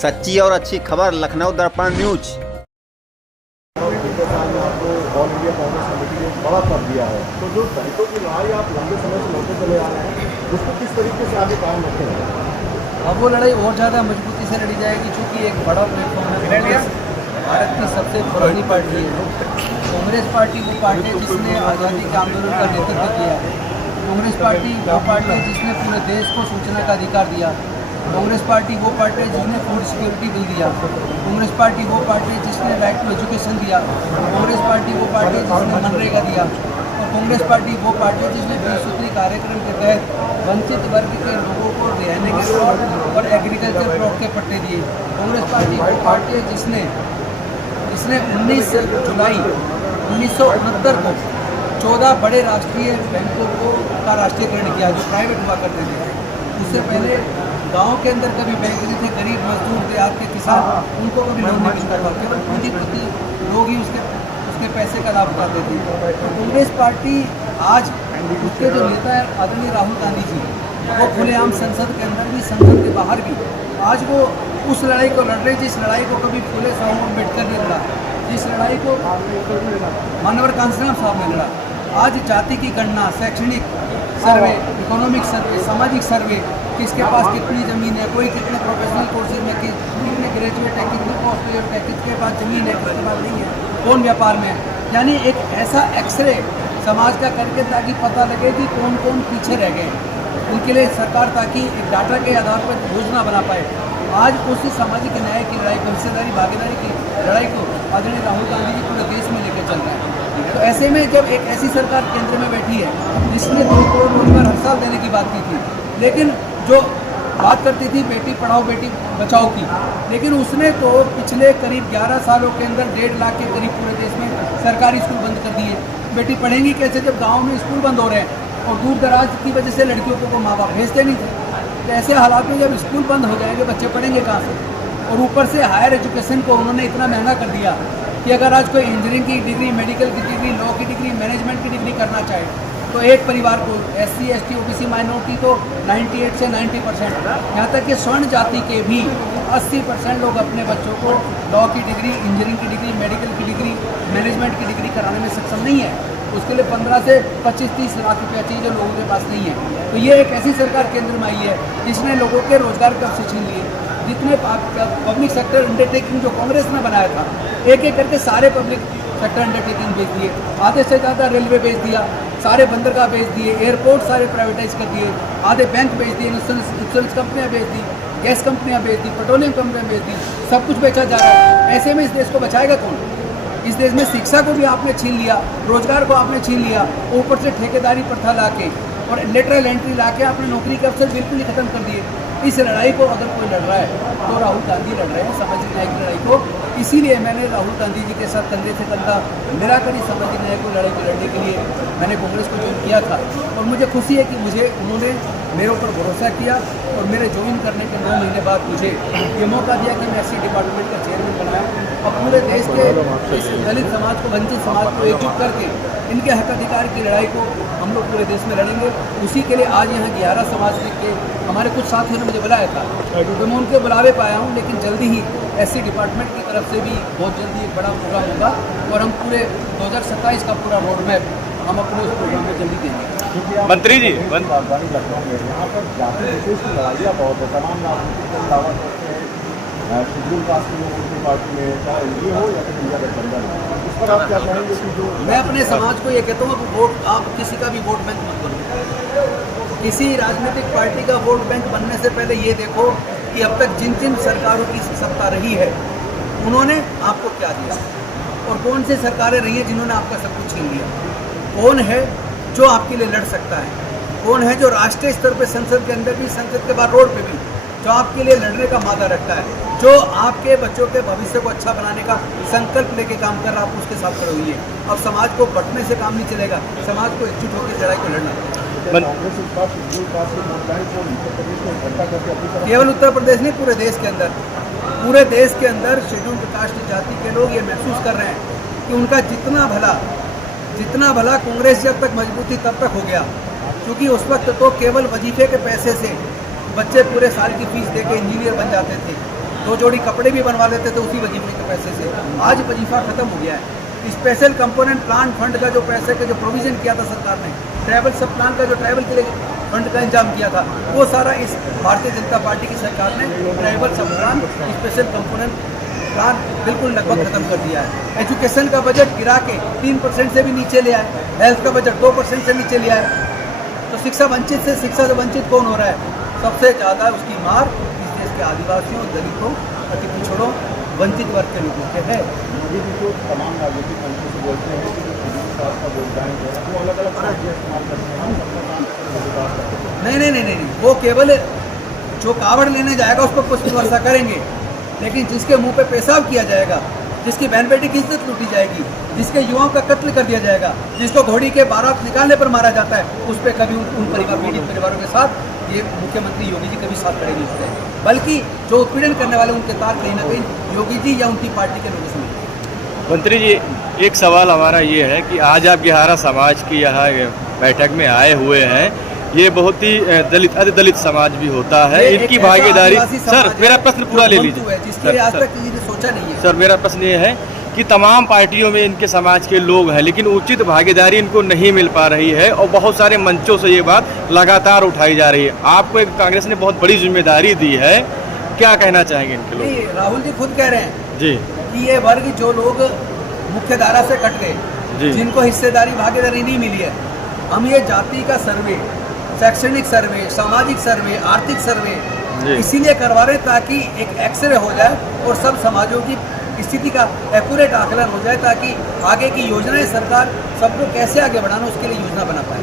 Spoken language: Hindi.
सच्ची और अच्छी खबर लखनऊ दर्पण news. All India Congress committee ने बड़ा कर दिया है, तो जो दलितों की लड़ाई आप लंबे समय से लड़ते चले आ रहे हैं, उसको किस तरीके से आगे कायम रखेंगे? अब वो लड़ाई और ज़्यादा मजबूती से लड़ी जाएगी, क्योंकि एक बड़ा प्लेटफॉर्म है। भारत की सबसे पुरानी पार्टी है कांग्रेस पार्टी। वो पार्टी है जिसने आज़ादी के आंदोलन का नेतृत्व किया। कांग्रेस पार्टी वो पार्टी है जिसने पूरे देश को सूचना का अधिकार दिया। कांग्रेस पार्टी वो पार्टी है जिसने फूड सिक्योरिटी बिल दिया। कांग्रेस पार्टी वो पार्टी है जिसने राइट टू एजुकेशन दिया। कांग्रेस पार्टी वो पार्टी है जिसने मनरेगा दिया। और कांग्रेस पार्टी वो पार्टी है जिसने 20 सूत्री कार्यक्रम के तहत वंचित वर्ग के लोगों को रहने के प्लॉट और एग्रीकल्चर प्लॉट के पट्टे दिए। कांग्रेस पार्टी वो पार्टी है जिसने 19 जुलाई 1969 को 14 बड़े राष्ट्रीय बैंकों का राष्ट्रीयकरण किया, जो प्राइवेट हुआ करते थे। उससे पहले गांव के अंदर कभी बैंक नहीं थे, गरीब मजदूर देहात के किसान, उनको कभी लोन नहीं मिलता था, केवल पूंजीपति लोग ही उसके पैसे का लाभ उठाते थे। तो कांग्रेस पार्टी आज उसके जो नेता है आदरणीय राहुल गांधी जी, वो खुलेआम संसद के अंदर भी संसद के बाहर भी आज वो उस लड़ाई को लड़ रहे, जिस लड़ाई को कभी फुले साहब अम्बेडकर ने लड़ा, जिस लड़ाई को मानवर कांसीराम साहब ने लड़ा। आज जाति की गणना, शैक्षणिक सर्वे, इकोनॉमिक सर्वे, सामाजिक सर्वे, किसके पास कितनी ज़मीन है, कोई कितने प्रोफेशनल कोर्सेज में, कितने ग्रेजुएट है, कितने पोस्ट ग्रेजुएट है, किसके पास ज़मीन है, किसके पास नहीं है, कौन व्यापार में है। यानी एक ऐसा एक्सरे समाज का करके ताकि पता लगे कि कौन कौन पीछे रह गए, उनके लिए सरकार ताकि एक डाटा के आधार पर योजना बना पाए। आज उसी सामाजिक न्याय की लड़ाई को, हिस्सेदारी भागीदारी की लड़ाई को आदरणीय राहुल गांधी जी पूरे देश में लेकर चल रहे हैं। तो ऐसे में जब एक ऐसी सरकार केंद्र में बैठी है जिसने 2 करोड़ रोजगार हर साल देने की बात की थी, लेकिन जो बात करती थी बेटी पढ़ाओ बेटी बचाओ की, लेकिन उसने तो पिछले करीब 11 सालों के अंदर 1.5 लाख के करीब पूरे देश में सरकारी स्कूल बंद कर दिए। बेटी पढ़ेंगी कैसे जब गाँव में स्कूल बंद हो रहे हैं और दूर दराज की वजह से लड़कियों को माँ बाप भेजते नहीं थे। तो ऐसे हालात में जब स्कूल बंद हो जाएंगे बच्चे पढ़ेंगे कहाँ से? और ऊपर से हायर एजुकेशन को उन्होंने इतना महंगा कर दिया कि अगर आज कोई इंजीनियरिंग की डिग्री, मेडिकल की डिग्री, लॉ की डिग्री, मैनेजमेंट की डिग्री करना चाहे तो एक परिवार को SC, ST, OBC माइनॉरिटी तो 98 से 90%, यहाँ तक कि स्वर्ण जाति के भी 80% लोग अपने बच्चों को लॉ की डिग्री, इंजीनियरिंग की डिग्री, मेडिकल की डिग्री, मैनेजमेंट की डिग्री कराने में सक्षम नहीं है। उसके लिए 15 से 25-30 लाख रुपया चाहिए, जो लोगों के पास नहीं है। तो ये एक ऐसी सरकार केंद्र में आई है जिसने लोगों के रोजगार कब से छीन लिए। जितने पब्लिक सेक्टर अंडरटेकिंग जो कांग्रेस ने बनाया था, एक एक करके सारे पब्लिक सेक्टर अंडरटेकिंग बेच दिए, आधे से ज़्यादा रेलवे बेच दिया, सारे बंदरगाह बेच दिए, एयरपोर्ट सारे प्राइवेटाइज कर दिए, आधे बैंक बेच दिए, इंश्योरेंस कंपनियाँ बेच दी, गैस कंपनियाँ बेच दी, पेट्रोलियम कंपनियाँ बेच दी, सब कुछ बेचा जा रहा है। ऐसे में इस देश को बचाएगा कौन? इस देश में शिक्षा को भी आपने छीन लिया, रोजगार को आपने छीन लिया, ऊपर से ठेकेदारी प्रथा ला के और लेटरल एंट्री ला के आपने नौकरी के अवसर बिल्कुल ही खत्म कर दिए। इस लड़ाई को अगर कोई लड़ रहा है तो राहुल गांधी लड़ रहे हैं, सामाजिक न्याय की लड़ाई को। इसीलिए मैंने राहुल गांधी जी के साथ कंधे से कंधा मिलाकर इस सामाजिक न्याय को लड़ाई को लड़ने के लिए मैंने कांग्रेस को ज्वाइन किया था। और मुझे खुशी है कि उन्होंने मेरे ऊपर भरोसा किया और मेरे ज्वाइन करने के 9 महीने बाद मुझे ये मौका दिया कि मैं SC डिपार्टमेंट का चेयरमैन बनाया और पूरे देश के इस दलित समाज को, वंचित समाज को एकजुट करके इनके हक अधिकार की लड़ाई को हम लोग पूरे देश में लड़ेंगे। उसी के लिए आज यहाँ 11 समाज के हमारे कुछ साथियों ने मुझे बुलाया था, तो मैं उनके बुलावे पाया हूँ। लेकिन जल्दी ही SC डिपार्टमेंट की तरफ से भी बहुत जल्दी एक बड़ा प्रोग्राम होगा और हम पूरे 2027 का पूरा रोड मैप हम अपने उस प्रोग्राम में जल्दी देंगे। मंत्री जी, राजधानी लखनऊ में यहाँ पर जाति विशेष की लड़ाइयाँ बहुत है, तमाम राजनीतिक दावत होते हैं, शेड्यूल कास्ट के लोग उनकी पार्टी में, चाहे NDA हो या फिर इंडिया गठबंधन, इस पर आप क्या कहेंगे? कि जो मैं अपने समाज को ये कहता हूँ कि वोट आप किसी का भी वोट बैंक मत बनो। किसी राजनीतिक पार्टी का वोट बैंक बनने से पहले ये देखो कि अब तक जिन जिन सरकारों की सत्ता रही है उन्होंने आपको क्या दिया और कौन सी सरकारें रही हैं जिन्होंने आपका सब कुछ छीन लिया। कौन है जो आपके लिए लड़ सकता है? कौन है जो राष्ट्रीय स्तर पर संसद के अंदर भी, संसद के बाहर रोड पे भी जो आपके लिए लड़ने का मादा रखता है, जो आपके बच्चों के भविष्य को अच्छा बनाने का संकल्प लेके काम कर रहा है, आप उसके साथ खड़े हुई है। अब समाज को बंटने से काम नहीं चलेगा, समाज को एकजुट होकर लड़ाई को लड़ना। केवल उत्तर प्रदेश नहीं, पूरे देश के अंदर शेड्यूल्ड कास्ट जाति के लोग ये महसूस कर रहे हैं कि उनका जितना भला कांग्रेस जब तक मजबूती तब तक हो गया, क्योंकि उस वक्त तो केवल वजीफे के पैसे से बच्चे पूरे साल की फीस देके इंजीनियर बन जाते थे। 2 जोड़ी कपड़े भी बनवा लेते थे उसी वजीफे के पैसे से। आज वजीफा खत्म हो गया है। स्पेशल कंपोनेंट प्लान फंड का जो पैसे का जो प्रोविज़न किया था सरकार ने, ट्रैवल सब प्लान का जो ट्रैवल के लिए फंड का इंतजाम किया था, वो सारा इस भारतीय जनता पार्टी की सरकार ने ट्रैवल सब प्लान, स्पेशल कंपोनेंट प्लान बिल्कुल लगभग खत्म कर दिया है। एजुकेशन का बजट गिरा के 3% से भी नीचे ले आए, हेल्थ का बजट 2% से नीचे ले आए। तो शिक्षा से वंचित कौन हो रहा है? सबसे ज़्यादा उसकी मार इस देश के आदिवासियों, दलितों, अति पिछड़ों, वंचित वर्ग के लोगों के है। मोदी जी जो तमाम राजनीतिक मंत्रियों से बोलते हैं कि जो खजूर साहब का योगदान है वो अलग अलग पार्टियाँ इस्तेमाल करते हैं, हम सबका काम विकास करते हैं। नहीं, वो केवल जो कावड़ लेने जाएगा उसको पुष्प वर्षा करेंगे, लेकिन जिसके मुंह पे पेशाब किया जाएगा, जिसकी बहन बेटी की इज्जत लूटी जाएगी, जिसके युवाओं का कत्ल कर दिया जाएगा, जिसको घोड़ी के बारात निकालने पर मारा जाता है, उस पर कभी उन पीड़ित परिवारों के साथ ये मुख्यमंत्री योगी जी कभी साथ खड़े नहीं होते। बल्कि जो उत्पीड़न करने वाले उनके तार कहीं ना कहीं योगी जी या उनकी पार्टी के लोगों से। मंत्री जी, एक सवाल हमारा ये है कि आज आप बिहारा समाज की यहाँ बैठक में आए हुए हैं, ये बहुत ही दलित अति दलित समाज भी होता है, इनकी भागीदारी। सर मेरा प्रश्न पूरा ले लीजिए। जिसके लिए आज तक किसी ने सोचा नहीं है। सर मेरा प्रश्न ये है कि तमाम पार्टियों में इनके समाज के लोग हैं, लेकिन उचित भागीदारी इनको नहीं मिल पा रही है और बहुत सारे मंचों से ये बात लगातार उठाई जा रही है। आपको एक कांग्रेस ने बहुत बड़ी जिम्मेदारी दी है, क्या कहना चाहेंगे इनके लोग? नहीं, राहुल जी खुद कह रहे हैं जी कि ये वर्ग जो लोग मुख्य धारा से कट गए, जिनको हिस्सेदारी भागीदारी नहीं मिली है, हम ये जाति का सर्वे, शैक्षणिक सर्वे, सामाजिक सर्वे, आर्थिक सर्वे इसीलिए करवा रहे ताकि एक एक्सरे हो जाए और सब समाजों की स्थिति का एक्यूरेट आकलन हो जाए, ताकि आगे की योजनाएं सरकार सबको कैसे आगे बढ़ाना उसके लिए योजना बना पाए।